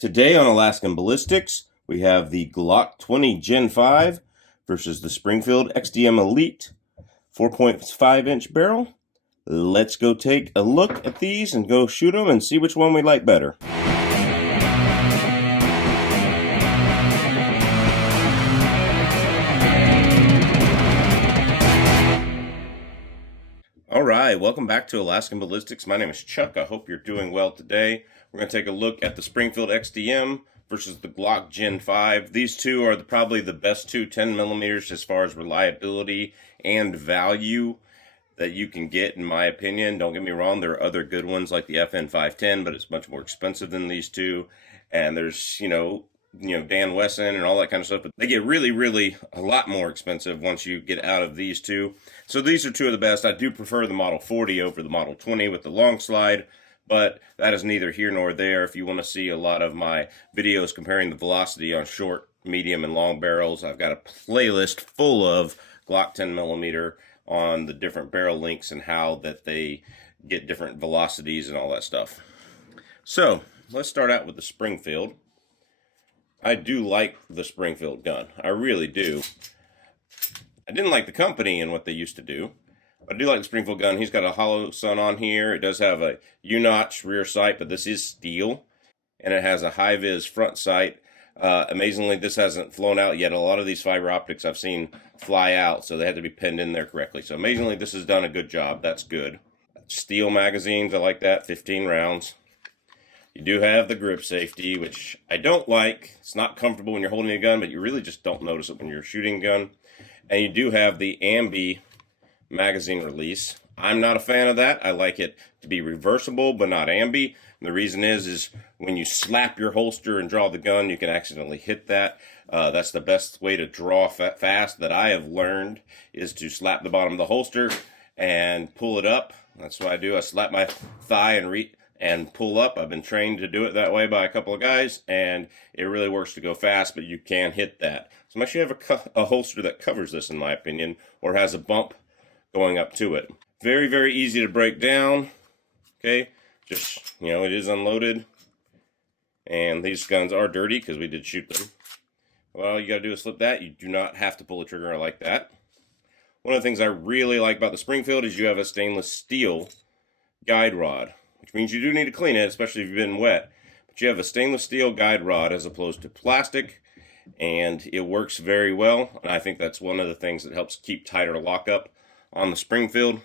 Today on Alaskan Ballistics, we have the Glock 20 Gen 5 versus the Springfield XDM Elite 4.5-inch barrel. Let's go take a look at these and go shoot them and see which one we like better. Alright, welcome back to Alaskan Ballistics. My name is Chuck. I hope you're doing well today. We're going to take a look at the Springfield XDM versus the Glock Gen 5. These two are probably the best two 10mm as far as reliability and value that you can get, in my opinion. Don't get me wrong, there are other good ones like the FN510, but it's much more expensive than these two. And there's, you know, Dan Wesson and all that kind of stuff, but they get really a lot more expensive once you get out of these two. So these are two of the best. I do prefer the Model 40 over the Model 20 with the long slide, but that is neither here nor there. If you want to see a lot of my videos comparing the velocity on short, medium, and long barrels, I've got a playlist full of Glock 10mm on the different barrel lengths and how that they get different velocities and all that stuff. So let's start out with the Springfield. I do like the Springfield gun. I really do. I didn't like the company and what they used to do. I do like the Springfield gun. He's got a hollow sun on here. It does have a U-notch rear sight, but this is steel. And it has a high-vis front sight. Amazingly, this hasn't flown out yet. A lot of these fiber optics I've seen fly out, so they had to be pinned in there correctly. So amazingly, this has done a good job. That's good. Steel magazines, I like that. 15 rounds. You do have the grip safety, which I don't like. It's not comfortable when you're holding a gun, but you really just don't notice it when you're shooting a gun. And you do have the ambi magazine release. I'm not a fan of that. I like it to be reversible, but not ambi. And the reason is when you slap your holster and draw the gun, you can accidentally hit that. That's the best way to draw fast that I have learned, is to slap the bottom of the holster and pull it up. That's what I do. I slap my thigh and pull up. I've been trained to do it that way by a couple of guys, and it really works to go fast, but you can hit that. So make sure you have a holster that covers this, in my opinion, or has a bump going up to it. Very easy to break down. Okay, just, it is unloaded, and these guns are dirty because we did shoot them. Well, all you gotta do is slip that. You do not have to pull the trigger like that. One of the things I really like about the Springfield is you have a stainless steel guide rod, which means you do need to clean it, especially if you've been wet. But you have a stainless steel guide rod as opposed to plastic, and it works very well. And I think that's one of the things that helps keep tighter lockup on the Springfield.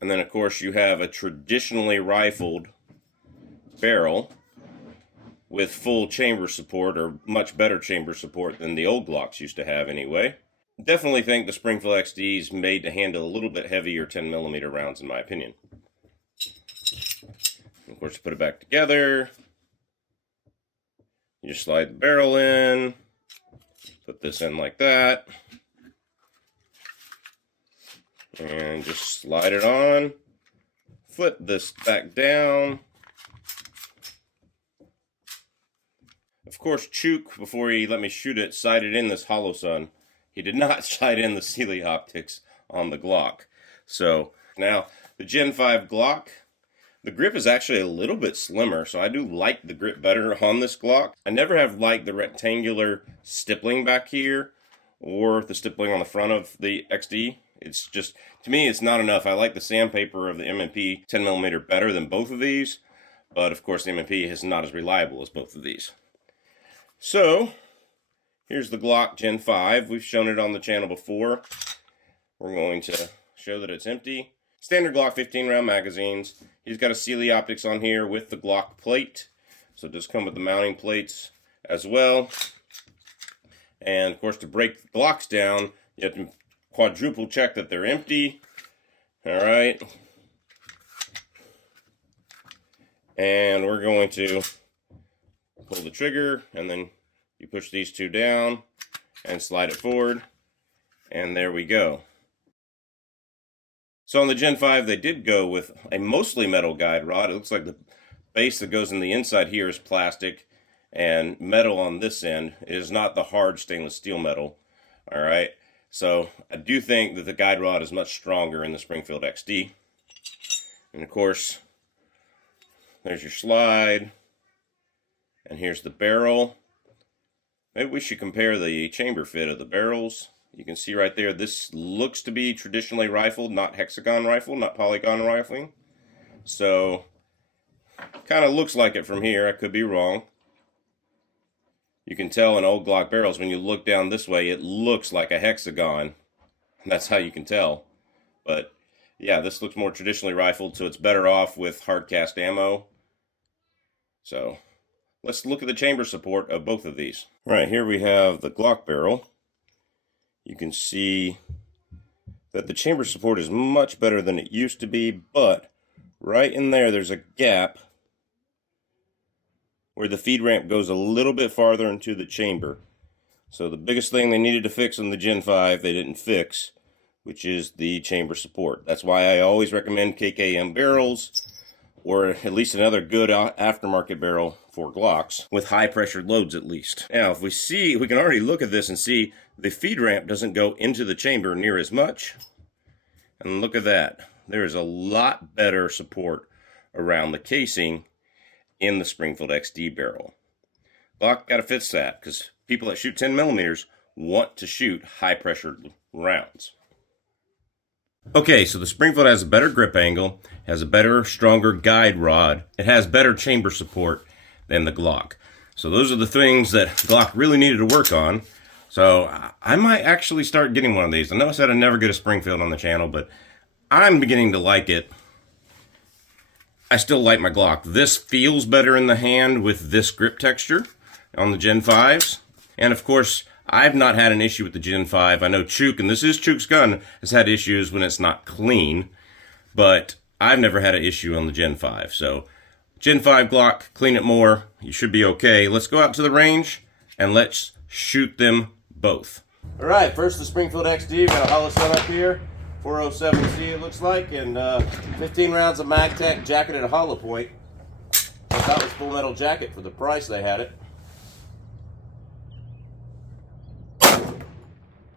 And then, of course, you have a traditionally rifled barrel with full chamber support, or much better chamber support than the old Glocks used to have anyway. Definitely think the Springfield XD is made to handle a little bit heavier 10mm rounds, in my opinion. Of course, you put it back together. You just slide the barrel in. Put this in like that. And just slide it on. Flip this back down. Of course, Chook, before he let me shoot it, sighted in this hollow sun. He did not sight in the Sealy optics on the Glock. So now the Gen 5 Glock, the grip is actually a little bit slimmer, so I do like the grip better on this Glock. I never have liked the rectangular stippling back here or the stippling on the front of the XD. It's just, to me, it's not enough. I like the sandpaper of the M&P 10mm better than both of these, but of course the M&P is not as reliable as both of these. So here's the Glock Gen 5. We've shown it on the channel before. We're going to show that it's empty. Standard Glock 15-round magazines. He's got a Sealy optics on here with the Glock plate. So it does come with the mounting plates as well. And, of course, to break the Glocks down, you have to quadruple check that they're empty. All right. And we're going to pull the trigger, and then you push these two down and slide it forward, and there we go. So on the Gen 5, they did go with a mostly metal guide rod. It looks like the base that goes in the inside here is plastic, and metal on this end. It is not the hard stainless steel metal. All right. So I do think that the guide rod is much stronger in the Springfield XD. And of course, there's your slide. And here's the barrel. Maybe we should compare the chamber fit of the barrels. You can see right there, this looks to be traditionally rifled, not hexagon rifle, not polygon rifling. So, kind of looks like it from here. I could be wrong. You can tell in old Glock barrels, when you look down this way, it looks like a hexagon. That's how you can tell. But, yeah, this looks more traditionally rifled, so it's better off with hard cast ammo. So, let's look at the chamber support of both of these. Right, here we have the Glock barrel. You can see that the chamber support is much better than it used to be, but right in there, there's a gap where the feed ramp goes a little bit farther into the chamber. So the biggest thing they needed to fix on the Gen 5, they didn't fix, which is the chamber support. That's why I always recommend KKM barrels, or at least another good aftermarket barrel for Glocks, with high pressured loads at least. Now, if we can already look at this and see the feed ramp doesn't go into the chamber near as much. And look at that. There is a lot better support around the casing in the Springfield XD barrel. Glock got to fix that, because people that shoot 10 millimeters want to shoot high pressured rounds. Okay, so the Springfield has a better grip angle, has a better, stronger guide rod. It has better chamber support than the Glock. So those are the things that Glock really needed to work on. So I might actually start getting one of these. I know I said I'd never get a Springfield on the channel, but I'm beginning to like it. I still like my Glock. This feels better in the hand with this grip texture on the Gen 5s. And of course, I've not had an issue with the Gen 5. I know Chook, and this is Chook's gun, has had issues when it's not clean, but I've never had an issue on the Gen 5. So, Gen 5 Glock, clean it more, you should be okay. Let's go out to the range, and let's shoot them both. Alright, first the Springfield XD, got a Alaskan up here, 407C it looks like, and 15 rounds of MagTech jacketed hollow point. I thought it was full metal jacket for the price they had it.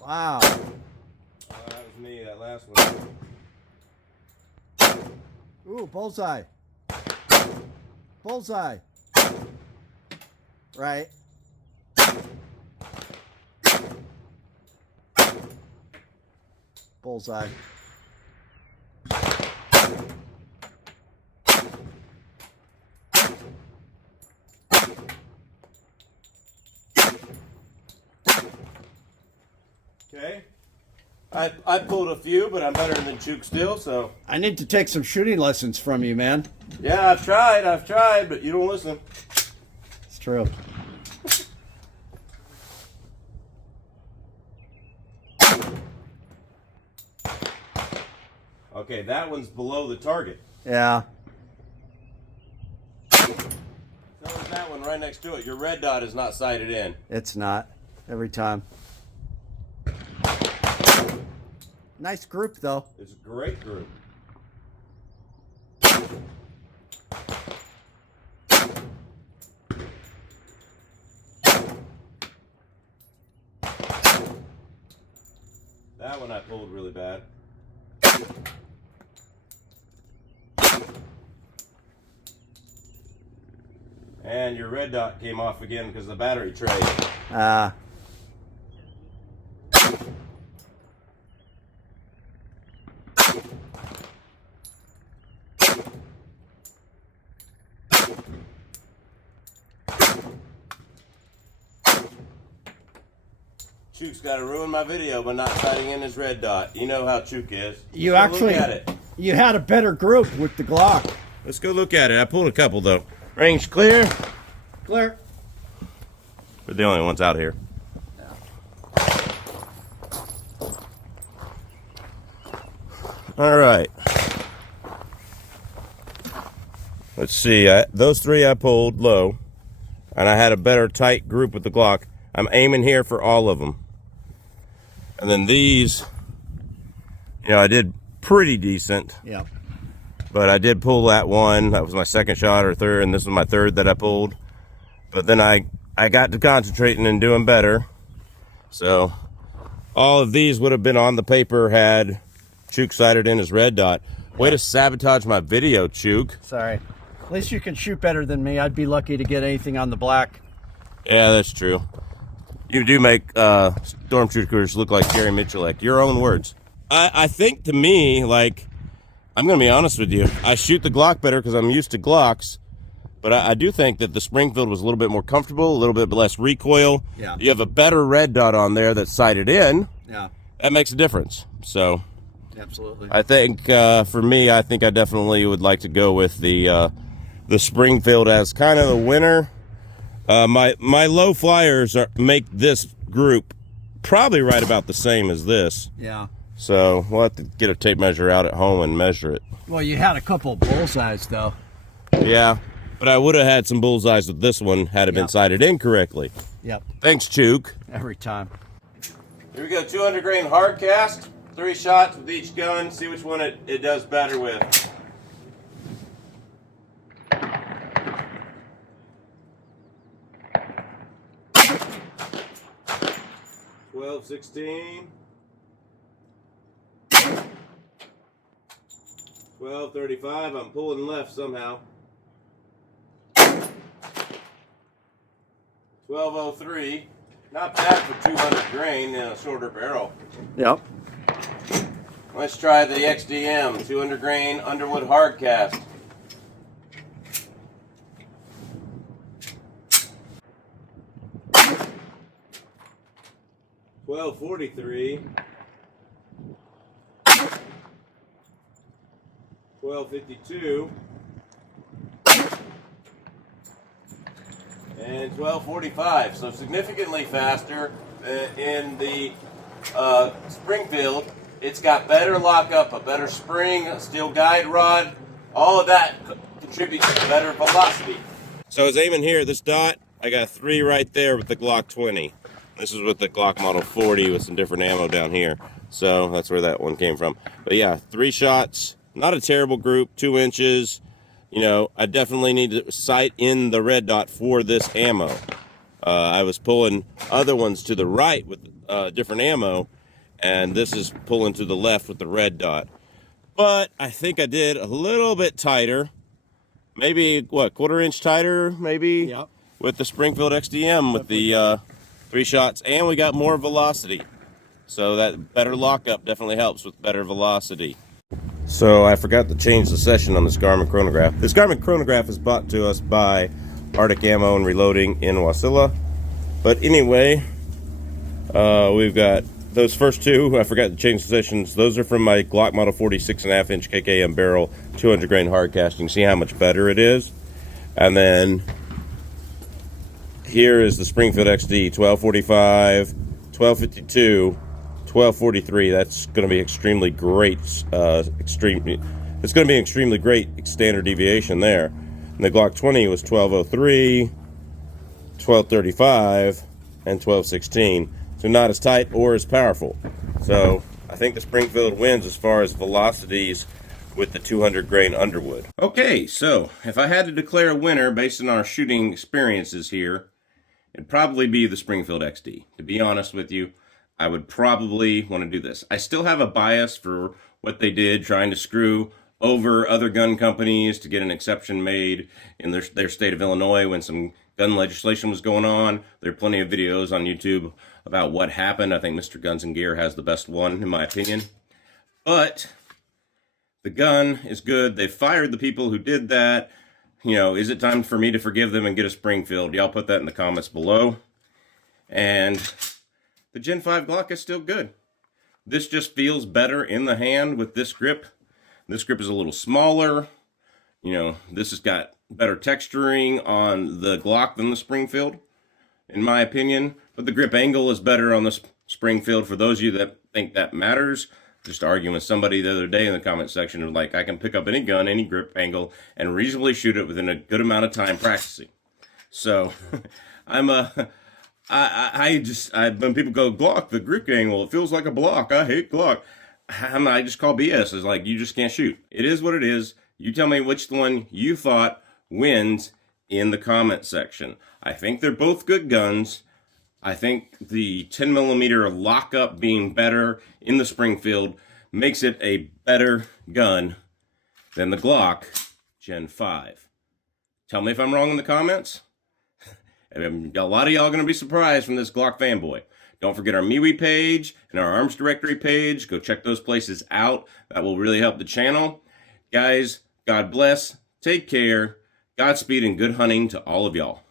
Wow. That was me, that last one. Ooh, bullseye. Bullseye. Right. Bullseye. Okay. I pulled a few, but I'm better than Chook still, so. I need to take some shooting lessons from you, man. Yeah, I've tried, but you don't listen. It's true. Okay, that one's below the target. Yeah. So is that one right next to it. Your red dot is not sighted in. It's not. Every time. Nice group, though. It's a great group. That one I pulled really bad. And your red dot came off again because of the battery tray. Ah. Chook's got to ruin my video by not sighting in his red dot. You know how Chook is. You Let's actually, look at it. You had a better group with the Glock. Let's go look at it. I pulled a couple though. Range clear. Clear. We're the only ones out here. All right. Let's see. Those three I pulled low, and I had a better tight group with the Glock. I'm aiming here for all of them. And then these, you know, I did pretty decent. Yeah. But I did pull that one. That was my second shot or third, and this was my third that I pulled. But then I got to concentrating and doing better. So all of these would have been on the paper had Chook sighted in his red dot. Way to sabotage my video, Chook. Sorry. At least you can shoot better than me. I'd be lucky to get anything on the black. Yeah, that's true. You do make stormtroopers look like Gary Mitchellek. Your own words. I think to me, like, I'm going to be honest with you. I shoot the Glock better because I'm used to Glocks. But I do think that the Springfield was a little bit more comfortable, a little bit less recoil. Yeah. You have a better red dot on there that's sighted in. Yeah. That makes a difference. So Absolutely. I think for me, I think I definitely would like to go with the Springfield as kind of the winner. My low flyers make this group probably right about the same as this. Yeah. So we'll have to get a tape measure out at home and measure it. Well, you had a couple of bullseyes, though. Yeah, but I would have had some bullseyes with this one had it been sighted incorrectly. Yep. Thanks, Chook. Every time. Here we go, 200 grain hard cast, 3 shots with each gun, see which one it does better with. Twelve, 16. 1235, I'm pulling left somehow. 1203, not bad for 200 grain in a shorter barrel. Yep. Let's try the XDM, 200 grain Underwood hard cast. $12.43. $12.52. And $12.45. So significantly faster in the Springfield. It's got better lockup, a better spring, a steel guide rod. All of that contributes to better velocity. So I was aiming here at this dot. I got 3 right there with the Glock 20. This is with the Glock Model 40 with some different ammo down here. So that's where that one came from. But yeah, 3 shots. Not a terrible group, 2 inches. You know, I definitely need to sight in the red dot for this ammo. I was pulling other ones to the right with different ammo, and this is pulling to the left with the red dot. But I think I did a little bit tighter. Maybe, what, 1/4 inch tighter, maybe? Yep. With the Springfield XDM with the 3 shots, and we got more velocity. So that better lockup definitely helps with better velocity. So I forgot to change the session on this Garmin chronograph. This Garmin chronograph is brought to us by Arctic Ammo and Reloading in Wasilla. But anyway, we've got those first 2. I forgot to change the sessions. Those are from my Glock Model 40 6.5 inch KKM barrel, 200 grain hard cast. You can see how much better it is. And then here is the Springfield XD, 1245, 1252. 1243. That's going to be extremely great. It's going to be an extremely great standard deviation there. And the Glock 20 was 1203, 1235, and 1216. So not as tight or as powerful. So I think the Springfield wins as far as velocities with the 200 grain Underwood. Okay, so if I had to declare a winner based on our shooting experiences here, it'd probably be the Springfield XD. To be honest with you, I would probably want to do this. I still have a bias for what they did, trying to screw over other gun companies to get an exception made in their state of Illinois when some gun legislation was going on. There are plenty of videos on YouTube about what happened. I think Mr. Guns and Gear has the best one, in my opinion. But the gun is good. They fired the people who did that. You know, is it time for me to forgive them and get a Springfield? Y'all put that in the comments below. And the Gen 5 Glock is still good. This just feels better in the hand with this grip. This grip is a little smaller. You know, this has got better texturing on the Glock than the Springfield, in my opinion. But the grip angle is better on the Springfield. For those of you that think that matters, just arguing with somebody the other day in the comment section of like, I can pick up any gun, any grip angle, and reasonably shoot it within a good amount of time practicing. So, when people go, Glock, the grip angle, it feels like a block. I hate Glock. I just call BS. It's like, you just can't shoot. It is what it is. You tell me which one you thought wins in the comment section. I think they're both good guns. I think the 10mm lockup being better in the Springfield makes it a better gun than the Glock Gen 5. Tell me if I'm wrong in the comments. A lot of y'all are going to be surprised from this Glock fanboy. Don't forget our MeWe page and our Arms Directory page. Go check those places out. That will really help the channel. Guys, God bless. Take care. Godspeed and good hunting to all of y'all.